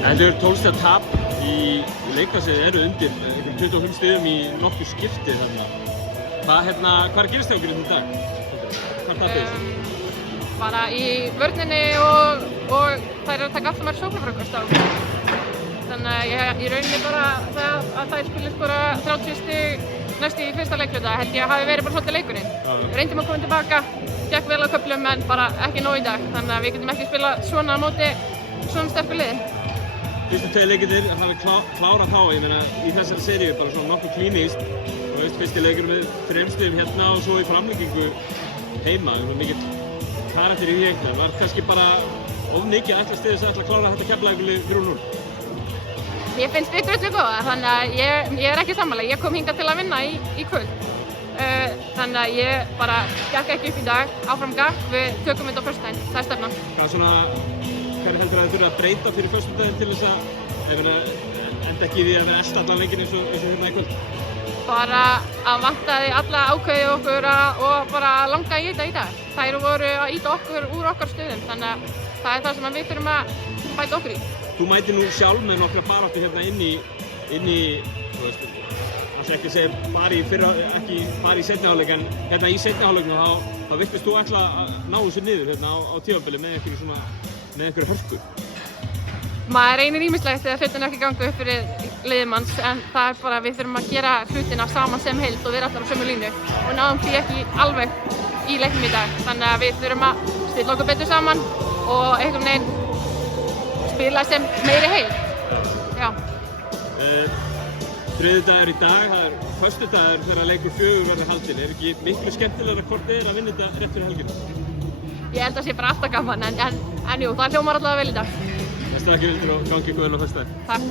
Þetta er 12 tap í leikdagsið eru undir 25 stigum í nokkuð skipti þarna. Hvað er gerist hjá ykkur í dag? Hvað tapið þessu? Bara í vörninni og þær eru að taka alltaf meira sóknarfrákast á. Þannig að ég í rauninni bara það að þær skuli skora 30 stig næst í fyrsta leikluta held ég að hafi verið bara svolítið leikurinn. Reyndum að koma tilbaka, gekk vel á köflum en bara ekki nóg í dag. Þannig að við getum ekki spila svona á móti svona sterku liði. Fyrstu tveir leikirnir hafi klárað þá, ég meina í þessari seríu bara svona nokkuð klínískt. Þú veist, fyrsti leikur með 3 stigum hérna og svo í framlengingu heima. Það var mikill karakter í því eitthvað. Það var kannski bara of mikið að ætlast til þess að klára þetta Keflavíkurlið 3-0. Mér finnst við drullu góða, þannig að ég er ekki sammála. Ég kom hingað til að vinna í kvöld. Þannig að ég bara gekk ekki upp í dag, áfram gakk, við tökum þetta á föstudaginn, það er stefnan. Hvað heldur að þið þurfa að breyta fyrir föstudaginn til þess að enda ekki því að vera elda allan leikinn eins og hérna í kvöld? Bara að vantaði alla ákveði okkur og bara langa í þetta í dag. Þær voru að ýta okkur úr okkar stöðum, þannig að það er það sem við þurfum að bæta okkur í. Þú mætir nú sjálf með nokkra baráttu hérna inn í, þú veist, það ekki að segja ekki bara í seinni hálfleik en hérna í seinni hálfleiknum þá virtist þú ætla að ná þessu niður hérna á tímabili með einhverju hörku. Maður reynir ýmislegt þegar hlutin ekki ganga upp fyrir liðmanns en það er bara við þurfum að gera hlutina saman sem heild og vera allar á sömu línu og náðum því ekki alveg í leiknum í dag. Þannig að við þurfum að stilla okkur betur saman og einhvern veginn spila sem meiri heild. Já. Þriðjudagur í dag, það er föstudagur þegar leikur 4 verður haldinn. Er ekki miklu skemmtilegra hvort er að vinna þetta rétt fyrir helgina? Ég held að það sé bara alltaf gaman en jú, það hljómar allavega vel í dag. Bestu þakkir Hildur og gangi ykkur vel á föstudaginn. Takk.